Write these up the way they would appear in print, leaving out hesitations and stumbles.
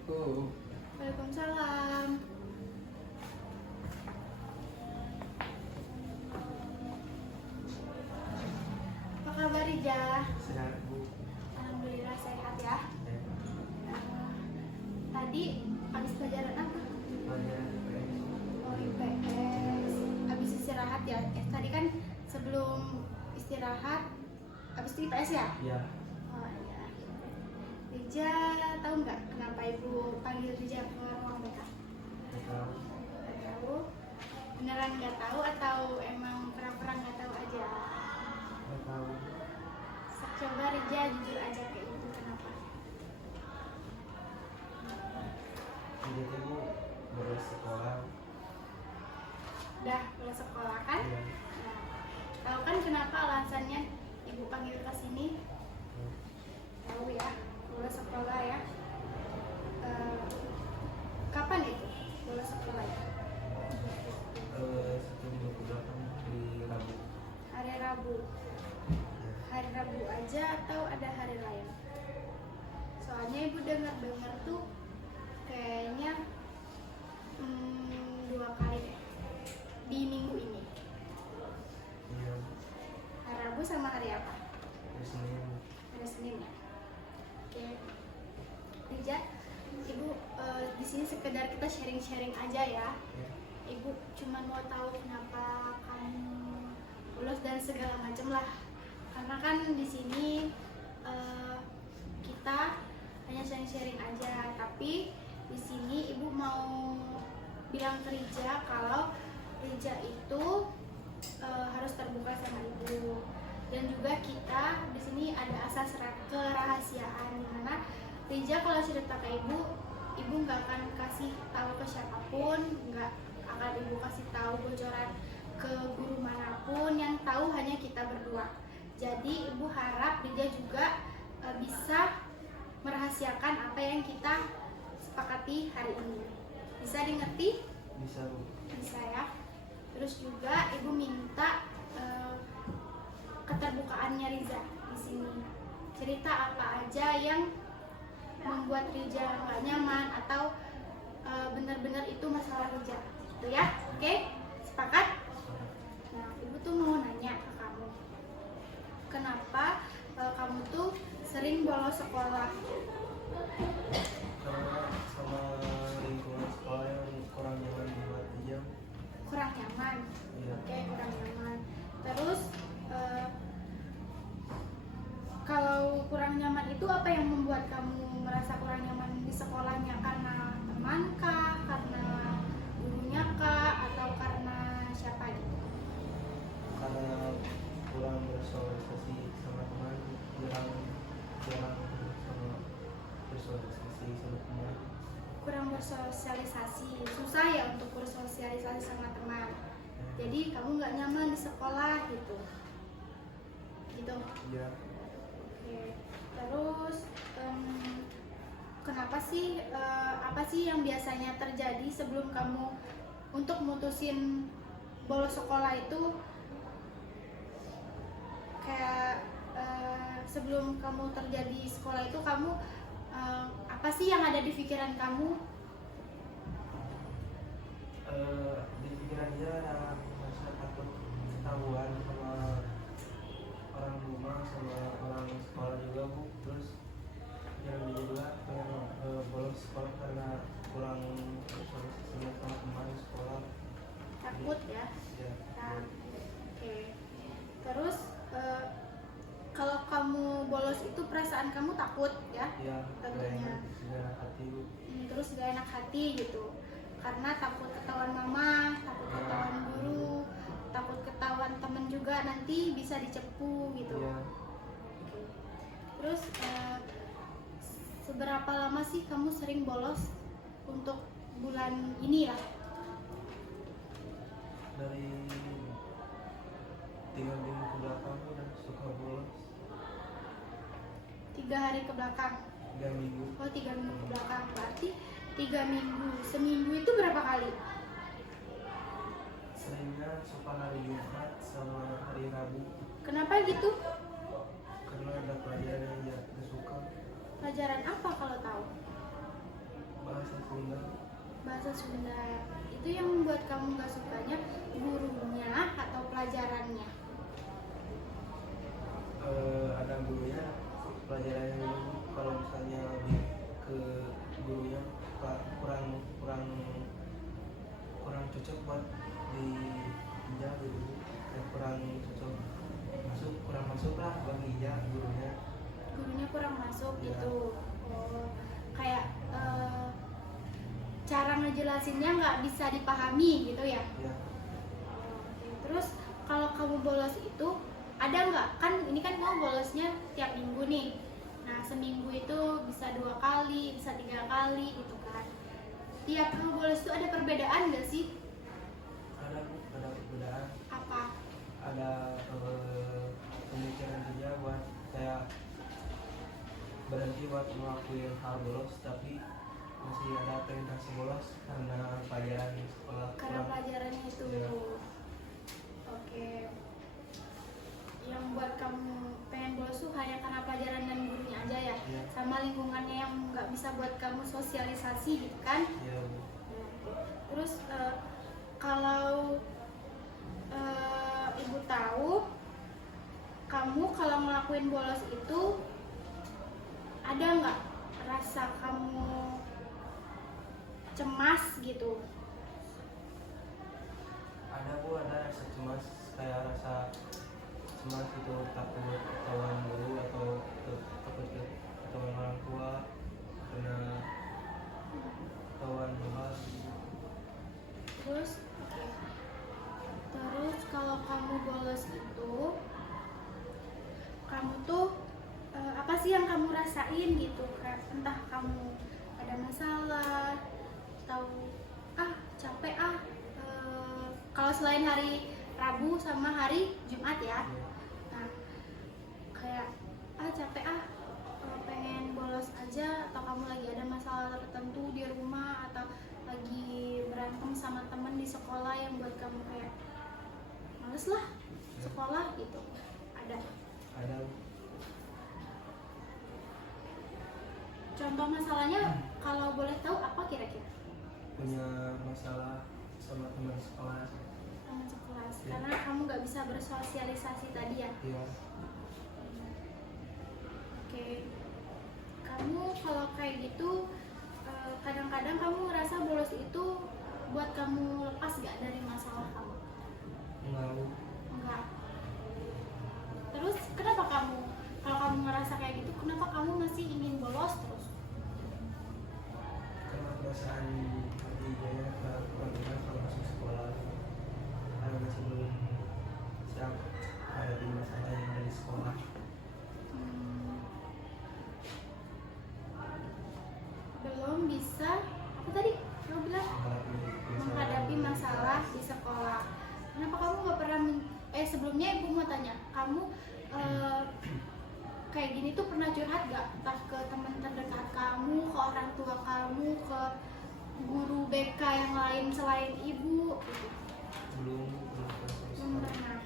Assalamualaikum. Waalaikumsalam. Apa kabar Rija? Sehat Bu. Alhamdulillah sehat ya. Ya, Tadi habis pelajaran apa? pelajaran IPS. Oh IPS. Habis istirahat ya. Tadi kan sebelum istirahat habis itu IPS ya? Ya, Oh iya. Rija tahu nggak kenapa ibu panggil Rija ke ruang BK? nggak tahu. Nggak tahu. Beneran nggak tahu atau emang pernah nggak tahu aja? Nggak tahu. Coba Rija jujur aja ke ibu kenapa? Jadi Bu baru sekolah. Udah mulai sekolah kan? Ya, Nah, tahu kan kenapa alasannya ibu panggil ke sini? Tahu ya, mulai sekolah ya. Kapan itu mulai sekolah ya? satu minggu ke belakang di Rabu. Hari Rabu. Ya, Hari Rabu aja atau ada hari lain? Soalnya ibu dengar tuh kayaknya 2 kali deh di minggu ini. iya. Hari Rabu sama hari apa? Hari Senin. Hari Senin ya. Oke. Rija, ibu di sini sekedar kita sharing-sharing aja ya. Ya, Ibu cuma mau tahu kenapa kamu lulus dan segala macam lah. Karena kan di sini kita hanya sharing-sharing aja. Tapi di sini ibu mau bilang ke Rija kalau Rija itu harus terbuka sama ibu. Dan juga kita di sini ada asas kerahasiaan di mana Rija kalau cerita ke ibu nggak akan kasih tahu ke siapapun, nggak akan ibu kasih tahu bocoran ke guru manapun, yang tahu hanya kita berdua. Jadi ibu harap Rija juga bisa merahasiakan apa yang kita sepakati hari ini. Bisa dimengerti? bisa Bu. Bisa ya. Terus juga ibu minta keterbukaannya Riza di sini. Cerita apa aja yang membuat Rija nggak nyaman atau benar-benar itu masalah Rija, gitu ya? Oke, sepakat? Nah, ibu tuh mau nanya ke kamu, kenapa kamu tuh sering bolos sekolah? Karena sama lingkungan sekolah yang kurang nyaman buat jam. Kurang nyaman. Iya. Oke, kurang nyaman. Terus kalau kurang nyaman itu apa yang membuat kamu merasa kurang nyaman di sekolahnya? Karena teman kah? Karena gurunya kah? Atau karena siapa gitu? Karena kurang bersosialisasi sama teman, jarang sama bersosialisasi sama teman. Kurang bersosialisasi, susah ya untuk bersosialisasi sama teman. Jadi kamu nggak nyaman di sekolah gitu. Gitu. Iya. Oke. Terus kenapa sih apa sih yang biasanya terjadi sebelum kamu untuk mutusin bolos sekolah itu? Kayak sebelum kamu terjadi sekolah itu kamu apa sih yang ada di pikiran kamu? Di pikiran dia ada rasa takut ketahuan sama orang rumah, sama orang sekolah juga Bu. Terus yang dia juga pengen bolos sekolah karena kurang bersosialisasi sama teman di sekolah. Takut ya? Ya, Nah, oke. Terus kalau kamu bolos itu perasaan kamu takut ya? ya Tentunya. gak enak hati Bu. Terus gak enak hati gitu. Karena takut ketahuan mama, takut ketahuan guru, takut ketahuan temen juga nanti bisa dicepu gitu. Iya. Oke. Terus seberapa lama sih kamu sering bolos untuk bulan ini lah? Dari 3 minggu ke belakang udah suka bolos. 3 hari ke belakang. 3 minggu. Oh, 3 minggu ke belakang. Berarti 3 minggu. Seminggu itu berapa kali? Seringnya suka hari Jumat sama hari Rabu. Kenapa gitu? Karena ada pelajaran yang gak suka. Pelajaran apa kalau tahu? Sunda. Bahasa Sunda. Itu yang membuat kamu gak sukanya gurunya atau pelajarannya? Ada gurunya, pelajarannya dulu. Kalau misalnya lebih ke gurunya kurang kurang kurang cocok buat diinjak gitu, kurang cocok kurang masuk lah bagi injak gurunya. Gurunya kurang masuk Ya. gitu. Oh, kayak cara ngejelasinnya nggak bisa dipahami gitu ya? Ya, Oke. Terus kalau kamu bolos itu ada nggak, kan ini kan kamu bolosnya tiap minggu nih. Nah, seminggu itu bisa 2 kali, bisa 3 kali gitu kan. Tiap kamu bolos itu ada perbedaan nggak sih? ada perbedaan, Apa? ada pemikiran juga buat kayak berhenti buat melakukan hal bolos, tapi masih ada tentasi bolos karena pelajaran sekolah Karena kurang. pelajarannya itu. Ya. Oke. Yang buat kamu pengen bolos tuh hanya karena pelajaran dan gurunya aja ya? Iya. Sama lingkungannya yang nggak bisa buat kamu sosialisasi gitu kan? Ya, Terus kalau ibu tahu kamu kalau ngelakuin bolos itu ada nggak rasa kamu cemas gitu? ada rasa cemas, kayak rasa cemas itu, takut ketahuan guru atau takut ketahuan orang tua karena ketahuan hal. Terus oke. Terus kalau kamu bolos itu kamu tuh apa sih yang kamu rasain gitu? Kayak entah kamu ada masalah atau capek kalau selain hari Rabu sama hari Jumat ya. Nah, kayak capek pengen bolos aja, atau kamu lagi ada masalah tertentu di rumah atau lagi berantem sama temen di sekolah yang buat kamu kayak males lah sekolah gitu. Ada contoh masalahnya kalau boleh tahu apa kira-kira? punya masalah sama teman sekolah. Teman sekelas, Ya. karena kamu nggak bisa bersosialisasi tadi ya. Iya. Oke, kamu kalau kayak gitu kadang-kadang kamu ngerasa bolos itu buat kamu lepas gak dari masalah kamu? Enggak. Terus kenapa kamu, kalau kamu ngerasa kayak gitu, kenapa kamu masih ingin bolos terus? Karena perasaan hatinya kurang enak kalau masuk sekolah, karena masih belum siap menghadapi masalah yang ada di sekolah. Belum bisa apa tadi kamu bilang? Menghadapi masalah di sekolah. Kenapa kamu nggak pernah sebelumnya ibu mau tanya, kamu kayak gini tuh pernah curhat gak? Entah ke teman terdekat kamu, ke orang tua kamu, ke guru BK yang lain selain ibu gitu? belum Belum pernah.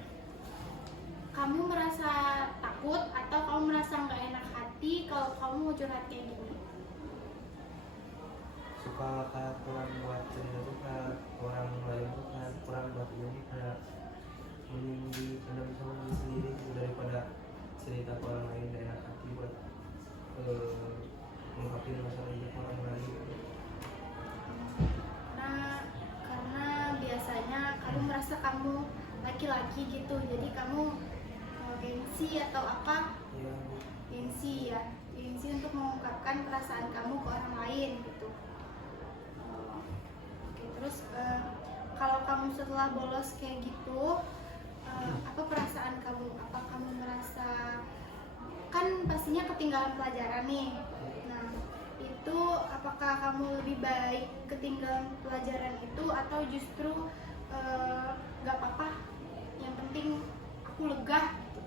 Kamu merasa takut atau kamu merasa nggak enak hati kalau kamu mau curhat kayak gini? suka kayak kurang buat cerita tuh kayak orang lain tuh kayak kurang buat ini, kayak mending dipendam sama diri sendiri daripada cerita ke orang lain, gak enak hati buat mengungkapin masalah hidup orang lain. Nah, karena biasanya kamu merasa kamu laki-laki gitu, jadi kamu gengsi atau apa? Ya, Gengsi ya, gengsi untuk mengungkapkan perasaan kamu ke orang lain gitu. Oke, terus kalau kamu setelah bolos kayak gitu, apa perasaan kamu? Apa kamu merasa, kan pastinya ketinggalan pelajaran nih. Nah, itu apakah kamu lebih baik ketinggalan pelajaran itu atau justru gak apa-apa, yang penting aku lega gitu?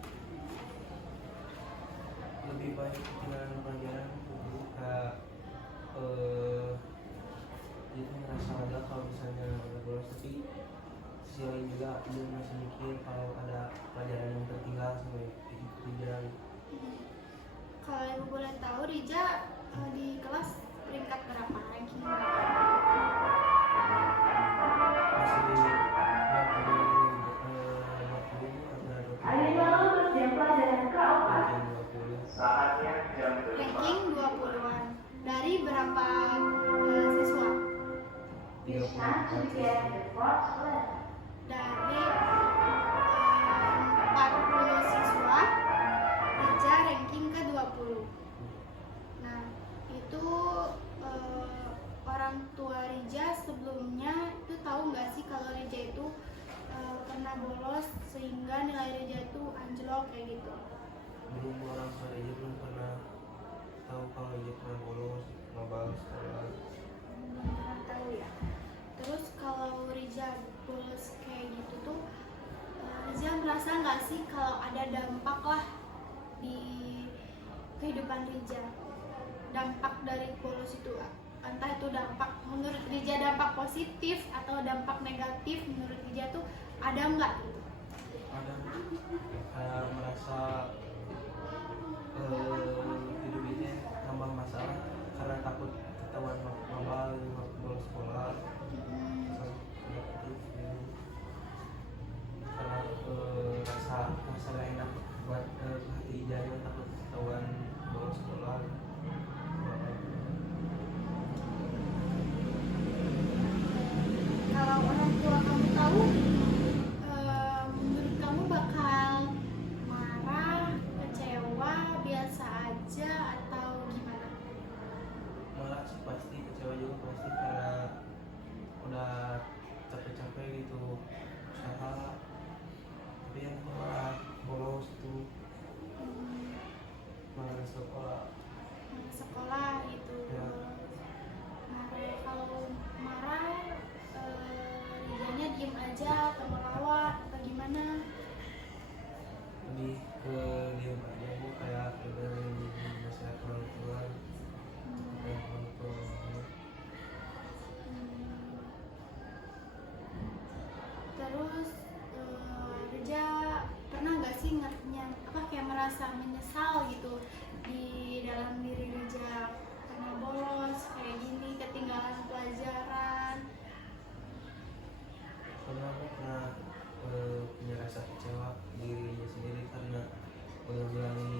lebih baik ketinggalan pelajaran dulu, kayak itu ngerasa lega kalau misalnya udah bolos, tapi sisi lain juga dia masih mikir kalau ada pelajaran yang tertinggal sampai itu dia. Kalau ibu boleh tahu, Rija di kelas peringkat berapa, ranking berapa? Dari 40 siswa, Rija ranking ke-20. Nah, itu orang tua Rija sebelumnya itu tahu nggak sih kalau Rija itu pernah bolos sehingga nilai Rija itu anjlok kayak gitu? Belum, orang tua aja belum pernah tahu kalau dia pernah bolos mabal sekolah. Belum pernah tahu ya. Terus kalau Rija bolos kayak gitu tuh, Rija merasa nggak sih kalau ada dampak lah di kehidupan Rija? Dampak dari bolos itu, entah itu dampak menurut Rija dampak positif atau dampak negatif menurut Rija tuh ada nggak gitu? Ada, kayak merasa hidup ini tambah masalah karena takut ketahuan mabal waktu bolos sekolah. Karena rasa gak enak buat hati jaya takut ketahuan bolos sekolah. Kalau orang tua kamu tahu, menurut kamu bakal marah, kecewa, biasa aja atau gimana? Malah sih pasti kecewa juga pasti karena udah capek-capek gitu usaha, tapi yang malah bolos itu malah sekolah. Sekolah gitu. Ya. Marah, kalau marah, Rijanya diem aja atau melawak atau gimana? Lebih ke diem aja bu, kayak dengerin nasihat orang tua, kayak orang tua. Terus Rija pernah nggak sih kayak merasa menyesal gitu di dalam diri Rija karena bolos kayak gini, ketinggalan pelajaran? Karena aku pernah punya rasa kecewa dirinya sendiri karena udah berani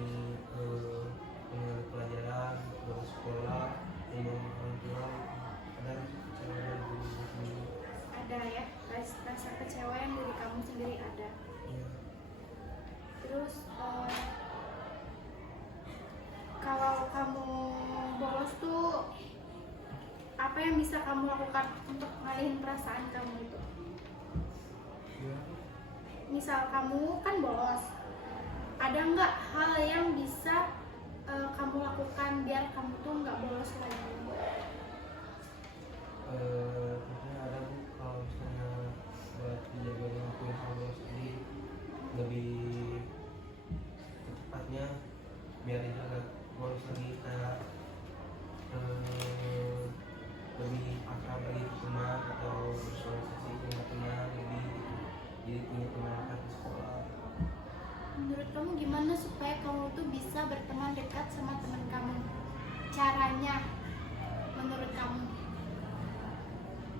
mengambil pelajaran, bolos sekolah, memang orang tua. Ada rasa kecewa dari dirinya sendiri. Ada ya, rasa kecewa yang diri kamu sendiri ada. Ya. Terus kalau kamu bolos tuh apa yang bisa kamu lakukan untuk ngalihin perasaan kamu itu? Ya. Misal kamu kan bolos, ada nggak hal yang bisa kamu lakukan biar kamu tuh nggak bolos lagi? Tentunya ada bu, kalau misalnya buat menjaga ngelakuin hal bolos ini lebih cepatnya biar dia nggak bolos lagi, kayak lebih akrab lagi ke teman atau bersosialisasi dengan teman lebih gitu. Jadi punya teman dekat di sekolah. Menurut kamu gimana supaya kamu tuh bisa berteman dekat sama teman kamu? Caranya menurut kamu?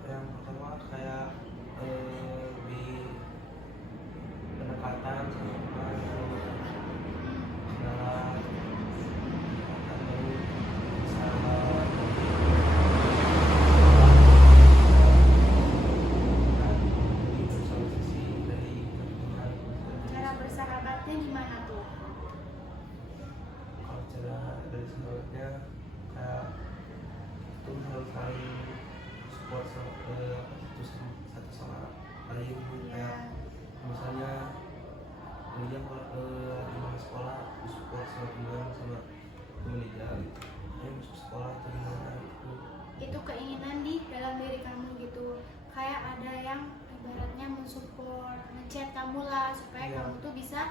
Yang pertama kayak lebih pendekatan sama teman, kenalan, atau bisa lebih bersosialisasi dari teman. Cara bersahabatnya gimana tuh? Kalau cara dari sahabatnya kayak itu harus saling support satu sama lain, kayak misalnya dia lagi masuk sekolah support sama teman dia gitu, ayo masuk sekolah atau gimana gitu. Itu keinginan di dalam diri kamu gitu, kayak ada yang ibaratnya mensupport, ngechat kamu lah supaya Iya. kamu tuh bisa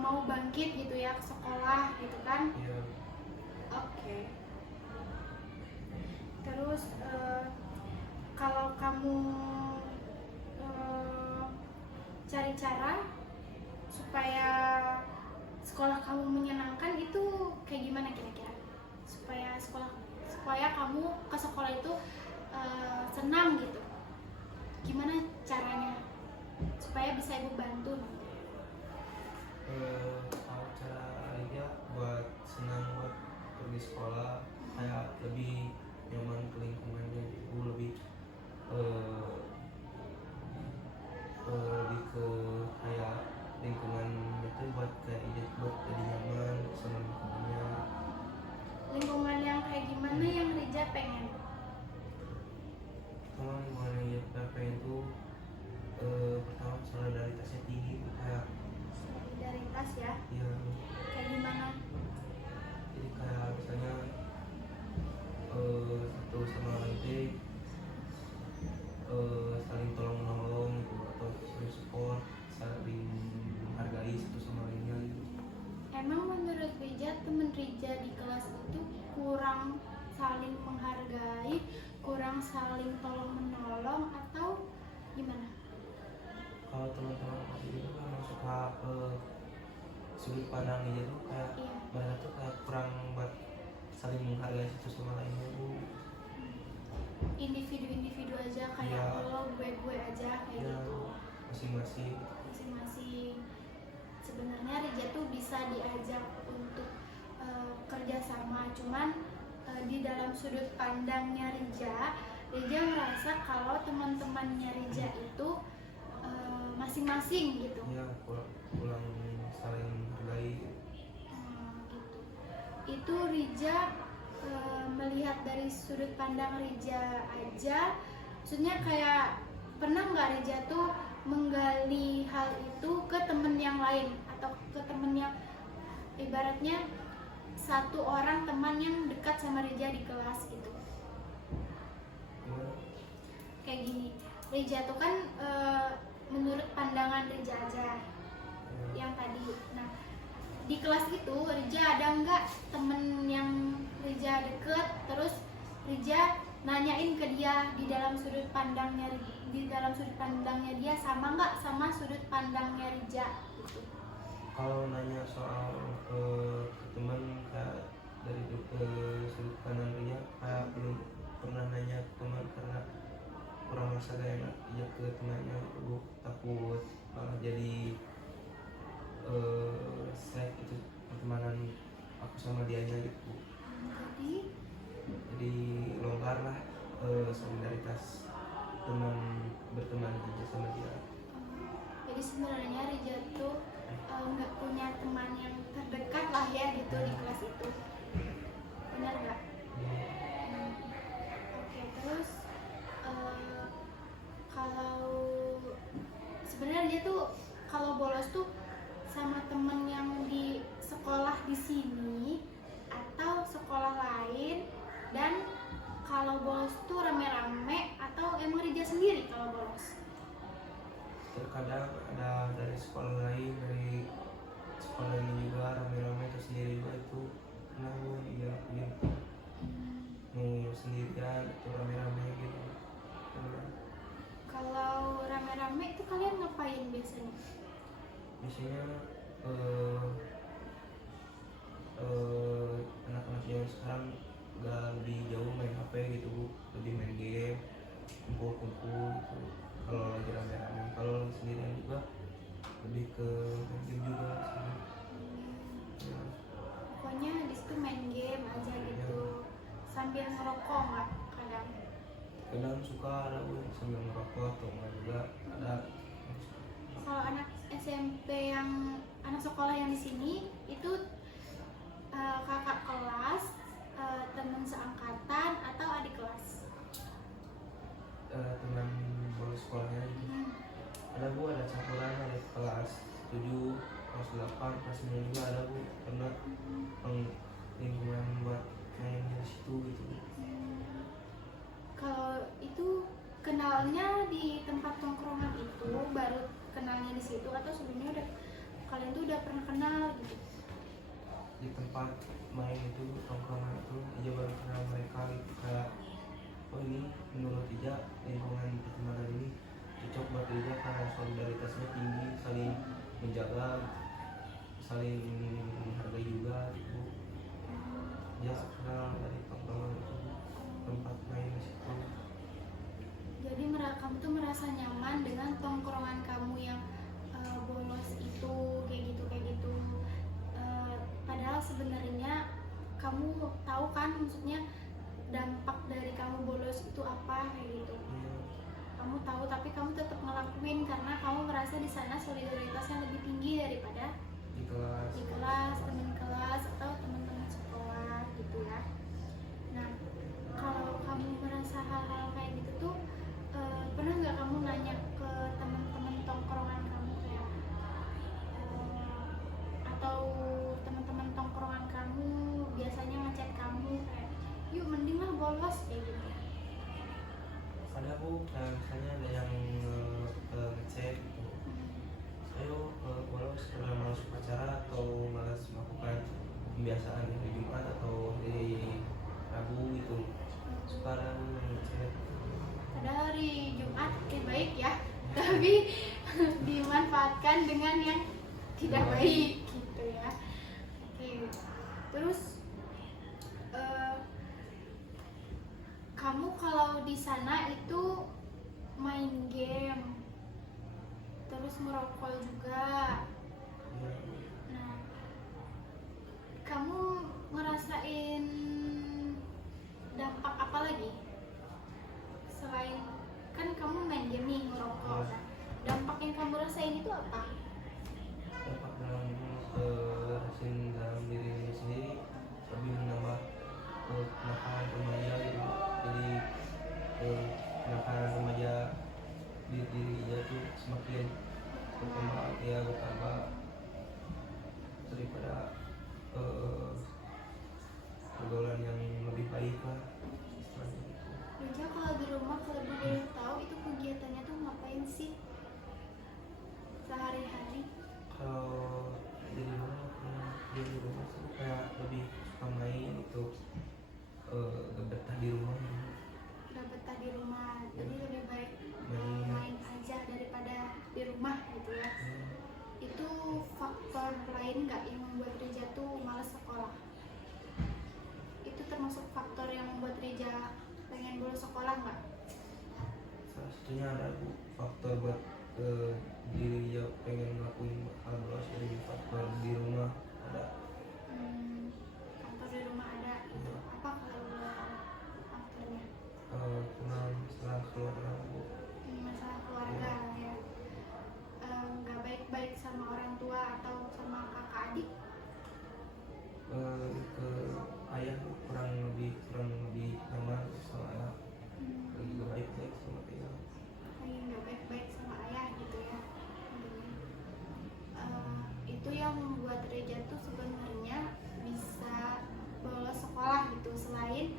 mau bangkit gitu ya ke sekolah gitu kan? Iya. Oke. Terus kalau kamu cari cara supaya sekolah kamu menyenangkan itu kayak gimana kira-kira? Supaya kamu ke sekolah itu senang gitu. Gimana caranya supaya bisa ibu bantu? Tahu cara dia buat senang buat pergi sekolah, kayak lebih nyaman ke lingkungannya, ibu lebih pengen tuh pertama solidaritasnya tinggi kayak Solidaritas ya. ya, Kayak gimana? jadi kayak misalnya satu sama lain teh saling tolong menolong gitu atau saling support, saling menghargai satu sama lainnya gitu. Emang menurut Rija, temen Rija di kelas itu kurang saling menghargai, kurang saling tolong menolong, atau gimana? Kalau teman-teman kelas itu tuh memang suka sudut pandang aja tuh kayak Iya. mereka tuh kayak kurang buat saling menghargai satu sama lainnya bu. Individu-individu aja, kayak Iya. lo gue aja kayak Ya gitu. masing-masing. Masing-masing. Sebenarnya Rija tuh bisa diajak untuk kerja sama, cuman di dalam sudut pandangnya Rija merasa kalau teman-temannya Rija itu masing-masing gitu. Ya kurang saling menghargai. Gitu. Itu Rija melihat dari sudut pandang Rija aja, maksudnya kayak pernah nggak Rija tuh menggali hal itu ke temen yang lain atau ke temen yang ibaratnya satu orang teman yang dekat sama Rija di kelas gitu. Gimana? Kayak gini, Rija tuh kan menurut pandangan Rija aja yang tadi. Nah, di kelas itu Rija ada nggak temen yang Rija deket, terus Rija nanyain ke dia di dalam sudut pandangnya dia sama nggak sama sudut pandangnya Rija gitu. Kalau nanya soal teman kayak dari sudut pandang dia kayak belum pernah nanya ke teman karena kurang merasa gak enak ya ke temannya itu bu. Takut malah jadi sad itu pertemanan aku sama dianya gitu. Jadi longgar lah solidaritas teman berteman aja sama dia. Jadi sebenarnya Rija tuh nggak punya teman yang terdekat lah ya gitu di kelas itu, benar nggak? Oke, terus kalau sebenarnya dia tuh kalau bolos tuh sama temen yang di sekolah di sini atau sekolah lain, dan kalau bolos tuh rame-rame atau emang Rija sendiri kalau bolos? Terkadang ada dari sekolah lain, dari sekolah ini juga rame-rame atau sendiri juga itu pernah gue dilakuin mau sendirian atau rame-rame gitu. Kalau rame-rame itu kalian ngapain biasanya? Biasanya anak-anak zaman sekarang gak lebih jauh main HP gitu bu, lebih main game, kumpul-kumpul gitu. Kalau lagi rame-rame, kalau sendirian juga lebih ke main game juga sih. Ya. Pokoknya di situ main game aja gitu, sambil ngerokok nggak kadang? Kadang suka ada bu sambil merokok atau enggak juga ada. Kalau anak SMP yang anak sekolah yang di sini itu kakak kelas, teman seangkatan atau adik kelas? Teman bolos sekolahnya gitu. Ada bu, ada campuran, ada kelas 7, kelas 8, kelas 9 juga ada bu, karena lingkungan buat main di situ gitu. Kalau itu kenalnya di tempat tongkrongan itu baru kenalnya di situ, atau sebelumnya udah kalian tuh udah pernah kenal gitu? Di tempat main itu tongkrongan itu aja baru kenal mereka gitu, kayak oh ini menurut Ija lingkungan pertemanan ini cocok buat Ija karena solidaritasnya tinggi, saling menjaga, saling menghargai juga gitu. Ya kenal dari tongkrongan itu, tempat main di situ. Jadi kamu tuh merasa nyaman dengan tongkrongan kamu yang bolos itu kayak gitu. Padahal sebenarnya kamu tahu kan, maksudnya dampak dari kamu bolos itu apa kayak gitu. Iya. Kamu tahu tapi kamu tetap ngelakuin karena kamu merasa di sana solidaritasnya lebih tinggi daripada Di kelas. di kelas, teman kelas atau teman-teman sekolah gitu ya. Nah, kalau kamu merasa hal-hal kayak gitu tuh pernah nggak kamu misalnya ada yang ngechat gitu, ayo bolos karena malas upacara atau malas melakukan pembiasaan hari Jumat atau hari Rabu gitu, sekarang ngechat. Pada hari Jumat baik ya, tapi dimanfaatkan dengan yang tidak baik gitu ya. Oke, terus kamu kalau di sana itu main game, terus merokok juga. Nah, kamu ngerasain dampak apa lagi? Selain kan kamu main game nih, ngerokok. Nah, dampak yang kamu rasain itu apa? Dampak dalam hasil dalam diri sendiri lebih menambah kenakalan remaja gitu, jadi kenakalan remaja di diri dia tuh semakin bertambah daripada pergaulan yang lebih baik lah istilahnya gitu. Raja kalau di rumah, kalau boleh tahu itu kegiatannya tuh ngapain sih sehari-hari? Kalau di rumah sih kayak lebih suka main itu, gak betah di rumah gitu. Udah betah di rumah, jadi lebih baik Main. main aja daripada di rumah gitu ya. Itu faktor lain nggak yang membuat Rija tuh malas sekolah? Itu termasuk faktor yang membuat Rija pengen bolos sekolah nggak? Salah satunya ada Bu, faktor buat diri dia pengen ngelakuin hal bolos dari faktor di rumah ada. Faktor di rumah ada. Itu apa kalau boleh tahu faktornya? Kenal setelah keluarga Bu. Masalah keluarga ya. Nggak baik-baik sama orang tua atau sama kakak adik? Ke ayah Bu, kurang lebih nyaman sama ayah, lagi gak baik sama ayah. Nggak baik-baik sama ayah gitu ya. Itu yang membuat Reja tuh sebenarnya bisa bolos sekolah gitu, selain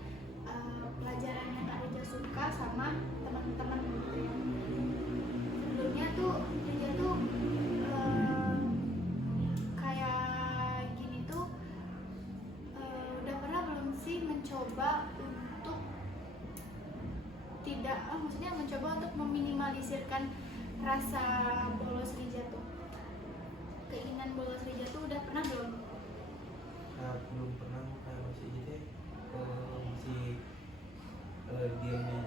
pelajaran yang Kak Reja suka sama teman-teman gitu ya. Sebelumnya tuh Reja tuh kayak gini tuh udah pernah belum sih mencoba untuk tidak, maksudnya mencoba untuk meminimalisirkan rasa bolos Rija tuh, keinginan bolos Rija tuh udah pernah belum? Belum pernah, kayak masih gitu masih diam di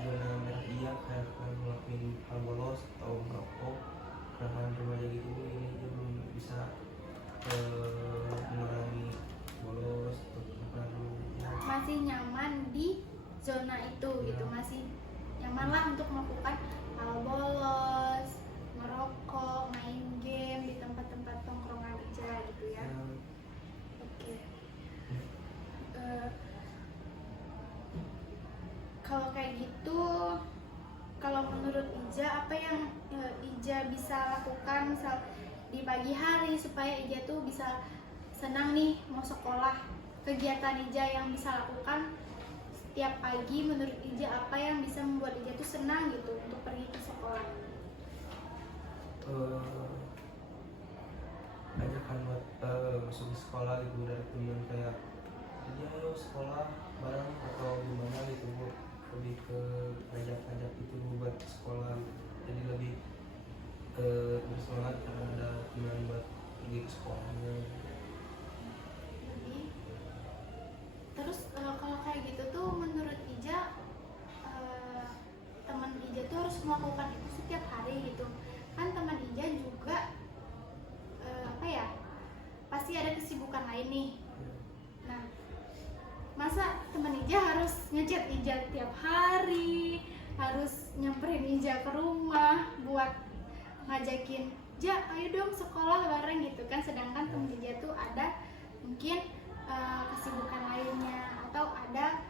zona merah iya, kayak ngelakuin hal bolos atau merokok, kenakalan remaja gitu. Ini dia belum bisa mengurangi bolos atau kenakalan remaja. Masih nyaman di zona itu gitu, masih nyaman lah untuk melakukan hal bolos, merokok, main game di tempat-tempat tongkrongan aja gitu ya. Oke. Kalau kayak gitu, kalau menurut Ija, apa yang Ija bisa lakukan misal di pagi hari supaya Ija tuh bisa senang nih mau sekolah? Kegiatan Ija yang bisa lakukan setiap pagi menurut Ija, apa yang bisa membuat Ija tuh senang gitu untuk pergi ke sekolah? Ajakan buat masuk ke sekolah gitu dari temen, kayak jadi ayo sekolah bareng atau gimana gitu Bu. Lebih ke ajak itu buat sekolah, jadi lebih bersemangat karena ada teman buat pergi ke sekolahnya. Jadi, terus kalau kayak gitu tuh menurut Ija, teman Ija tuh harus melakukan itu setiap hari gitu kan? Teman Ija juga apa ya, pasti ada kesibukan lain nih. Nah, masa teman Ija harus ngechat Ija tiap hari, harus nyamperin Ija ke rumah buat ngajakin, Ja ayo dong sekolah bareng gitu kan? Sedangkan teman Ija tuh ada mungkin kesibukan lainnya atau ada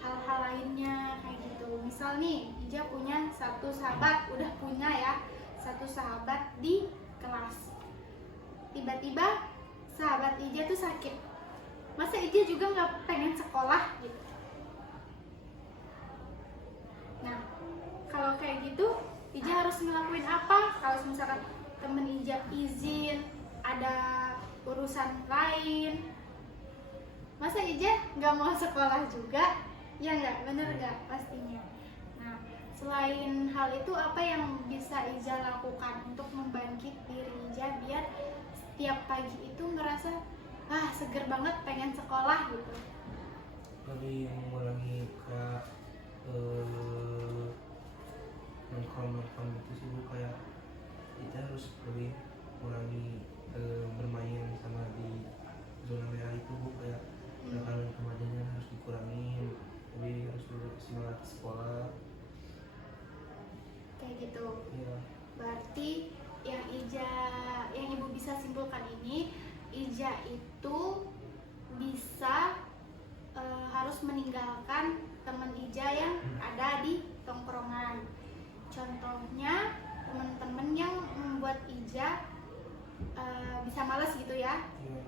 hal-hal lainnya kayak gitu. Misal nih Ija punya satu sahabat, udah punya ya satu sahabat di kelas, tiba-tiba sahabat Ija tuh sakit, masa Ija juga nggak pengen sekolah gitu? Nah, kalau kayak gitu Ija harus ngelakuin apa? Kalau misalkan temen Ija izin ada urusan lain, masa Ija nggak mau sekolah juga? Ya nggak, bener nggak pastinya. Nah, selain hal itu apa yang bisa Ija lakukan untuk membangkit diri Ija biar setiap pagi itu ngerasa seger banget pengen sekolah gitu? Lebih mengurangi kayak nongkrong gitu sih bu, kayak kita harus lebih mengurangi bermain sama di zona merah itu bu, kayak kenakalan remajanya harus dikurangin, lebih harus semangat sekolah Kayak gitu. ya. Berarti yang ibu bisa simpulkan ini, Ija itu bisa harus meninggalkan teman Ija yang ada di tongkrongan. Contohnya teman-teman yang membuat Ija bisa malas gitu ya. Ya.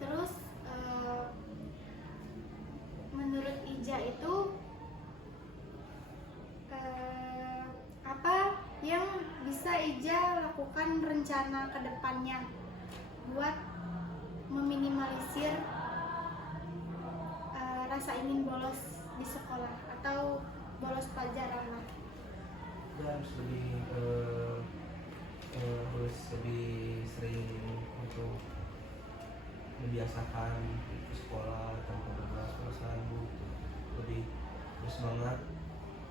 Terus menurut Ija itu apa yang bisa Ija lakukan rencana ke depannya buat meminimalisir rasa ingin bolos di sekolah atau bolos pelajaran lah? Dia harus lebih harus lebih sering untuk membiasakan ke sekolah tanpa berkelas-kelasan bu, lebih bersemangat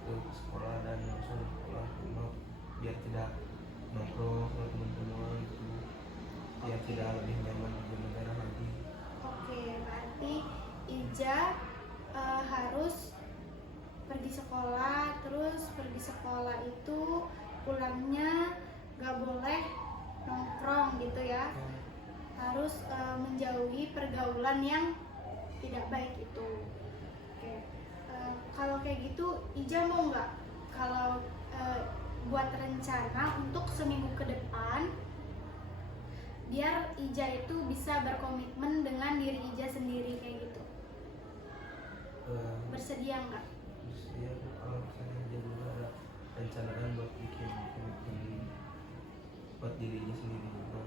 ke sekolah dan langsung sekolah rumah, biar tidak nongkrong sama teman-teman gitu, biar tidak lebih nyaman di negara lagi. Oke, berarti Ija harus pergi sekolah, terus pergi sekolah itu pulangnya gak boleh nongkrong gitu ya, harus menjauhi pergaulan yang tidak baik itu. Oke, kalau kayak gitu Ija mau nggak kalau buat rencana untuk seminggu ke depan biar Ija itu bisa berkomitmen dengan diri Ija sendiri kayak gitu? Bersedia nggak? Ya kalau misalnya dia dulu ada rencanaan buat bikin komitmen buat dirinya sendiri juga.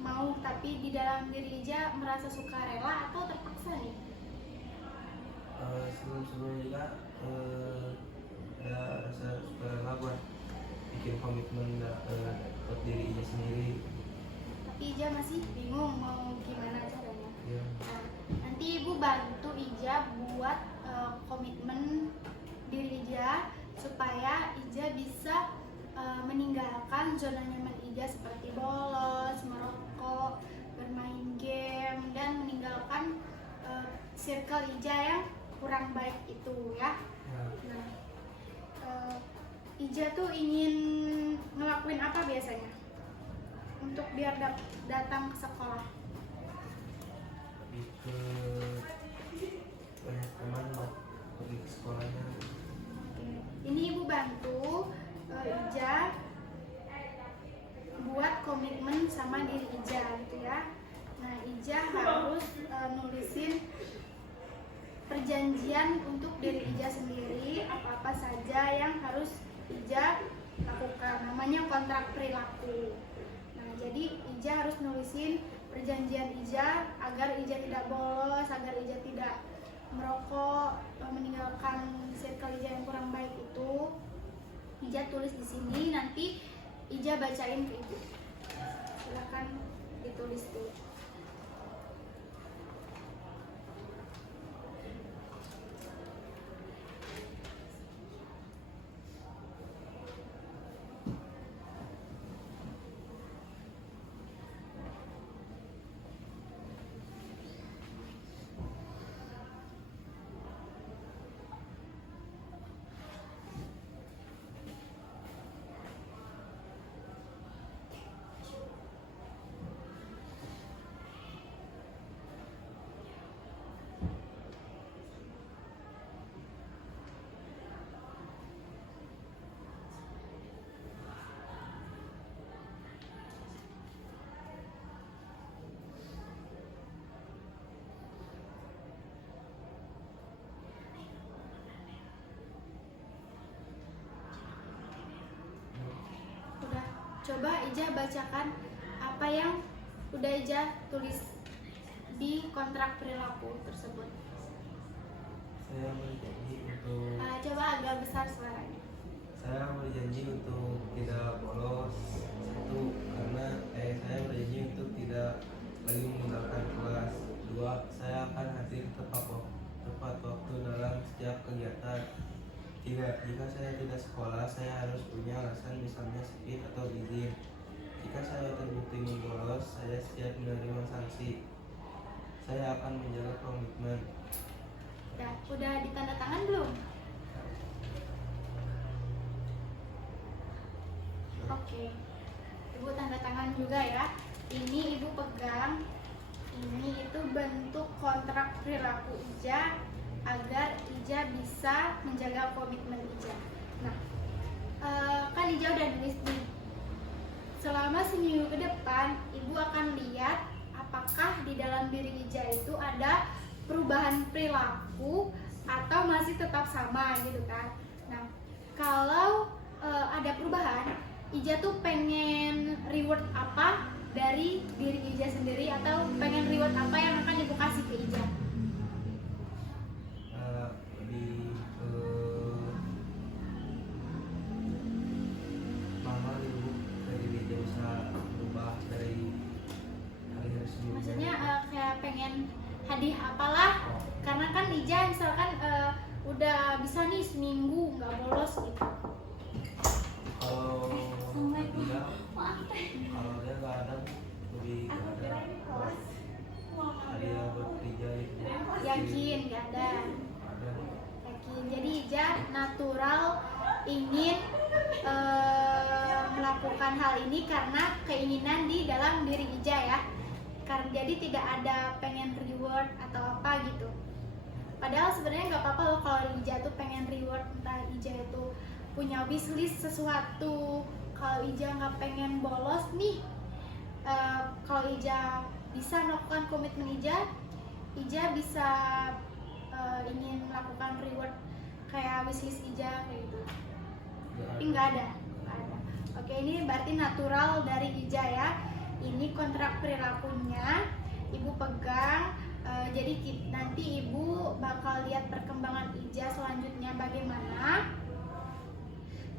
Mau, tapi di dalam diri Ija merasa sukarela atau terpaksa nih? Sebelum-sebelumnya juga ada rasa sukarela buat bikin komitmen buat dirinya sendiri. Tapi Ija masih bingung mau gimana caranya. Ya. Nah, nanti ibu bantu Ija buat komitmen diri Ija supaya Ija bisa meninggalkan zona nyaman Ija seperti bolos, merokok, bermain game, dan meninggalkan circle Ija yang kurang baik itu ya. Nah, Ija tuh ingin ngelakuin apa biasanya untuk biar datang ke sekolah? Lebih ke banyak teman buat pergi ke sekolahnya. Ini ibu bantu Ija buat komitmen sama diri Ija gitu ya. Nah, Ija harus nulisin perjanjian untuk diri Ija sendiri, apa-apa saja yang harus Ija lakukan, namanya kontrak perilaku. Nah, jadi Ija harus nulisin perjanjian Ija agar Ija tidak bolos, agar Ija tidak merokok, meninggalkan circle Ija yang kurang baik itu. Ija tulis di sini, nanti Ija bacain ke ibu. Silakan ditulis dulu. coba Ija bacakan apa yang udah Ija tulis di kontrak perilaku tersebut. Saya berjanji untuk Coba agak besar suaranya. Saya berjanji untuk tidak bolos. Satu, karena saya berjanji untuk tidak lagi menggunakan kelas. Dua, saya akan hadir tepat waktu dalam setiap kegiatan. Tiga, jika saya tidak sekolah, saya harus punya alasan, misalnya sakit atau izin. Jika saya terbukti membolos, saya siap menerima sanksi. Saya akan menjaga komitmen. Ya, udah ditandatangan belum? Oke, Ibu tanda tangan juga ya. Ini Ibu pegang. Ini itu bentuk kontrak perilaku Ija agar Ija bisa menjaga komitmen Ija. Nah, kan Ija udah nulis nih. Selama seminggu ke depan, Ibu akan lihat apakah di dalam diri Ija itu ada perubahan perilaku atau masih tetap sama gitu kan. Nah, kalau ada perubahan, Ija tuh pengen reward apa dari diri Ija sendiri atau pengen reward apa yang akan Ibu kasih ke Ija? Lebih ke mama dulu, dari Ija bisa berubah dari hari-hari sebelumnya. Maksudnya kayak pengen hadiah apalah, karena kan Ija misalkan udah bisa nih seminggu nggak bolos gitu. Kalau dia nggak ada, lebih nggak ada hadiah buat kerja itu. Yakin nggak ada? Ada. Yakin. Jadi Ija natural ingin melakukan hal ini karena keinginan di dalam diri Ija ya. Karena jadi tidak ada pengen reward atau apa gitu. Padahal sebenarnya nggak apa-apa loh kalau Ija tuh pengen reward, entah Ija itu punya wishlist sesuatu. Kalau Ija nggak pengen bolos nih, kalau Ija bisa melakukan komitmen Ija bisa ingin melakukan reward kayak wishlist Ija kayak gitu. Tapi nggak ada. Oke, ini berarti natural dari Ija ya. Ini kontrak perilakunya, Ibu pegang. Jadi nanti Ibu bakal lihat perkembangan Ija selanjutnya bagaimana.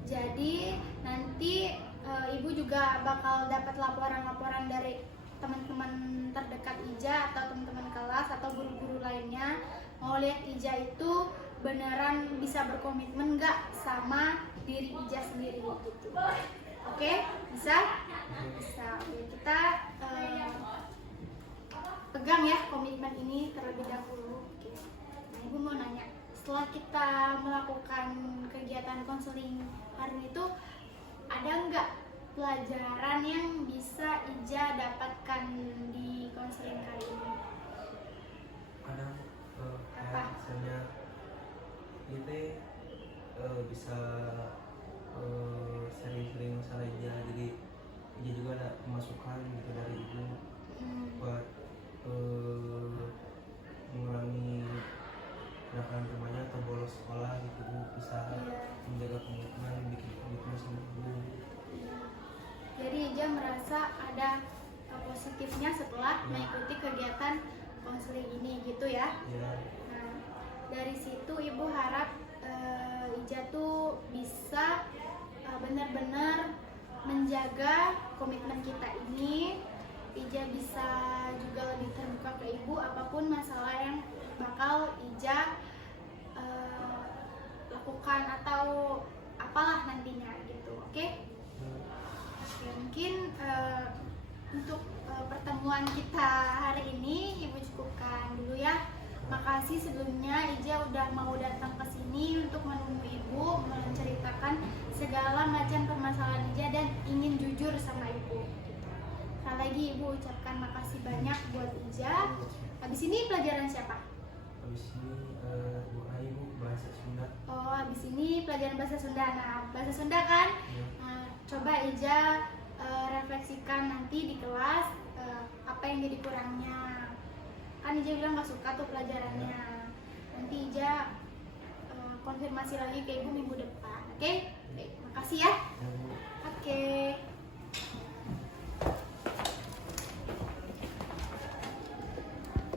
Jadi nanti Ibu juga bakal dapat laporan-laporan dari teman-teman terdekat Ija atau teman-teman kelas atau guru-guru lainnya. Mau lihat Ija itu beneran bisa berkomitmen nggak sama diri Ija sendiri gitu. Oke, bisa? Bisa. Oke, kita pegang ya komitmen ini terlebih dahulu. Oke. Nah, Ibu mau nanya, setelah kita melakukan kegiatan konseling hari ini tuh ada nggak pelajaran yang bisa Ija dapatkan di konseling kali ini? Ada Apa? misalnya kita bisa sering-sering masalah Ija, jadi Ija juga ada masukan gitu dari Ibu buat mengurangi gerakan rumahnya atau bolos sekolah gitu. Bu bisa menjaga komitmen, bikin komitmen sama Ibu. Jadi Ija merasa ada positifnya setelah mengikuti kegiatan konseling ini gitu ya. Ya. Nah, dari situ Ibu harap Ija tuh bisa benar-benar menjaga komitmen kita ini. Ija bisa juga lebih terbuka ke Ibu apapun masalah yang bakal Ija lakukan atau apalah nantinya gitu. Oke? Oke, mungkin untuk pertemuan kita hari ini Ibu cukupkan dulu ya. Makasih sebelumnya Ija udah mau datang ke sini untuk menemui Ibu, menceritakan segala macam permasalahan Ija dan ingin jujur sama Ibu. Sekali lagi Ibu ucapkan makasih banyak buat Ija. Habis ini pelajaran siapa? Habis ini doa Ibu bahasa Sunda. Oh, habis ini pelajaran bahasa Sunda. Nah, bahasa Sunda kan? Ya. Nah, coba Ija refleksikan nanti di kelas apa yang jadi kurangnya. Kan Ija bilang gak suka tuh pelajarannya. Nanti Ija konfirmasi lagi ke Ibu minggu depan. Oke? Makasih ya. Ya, Bu. Oke.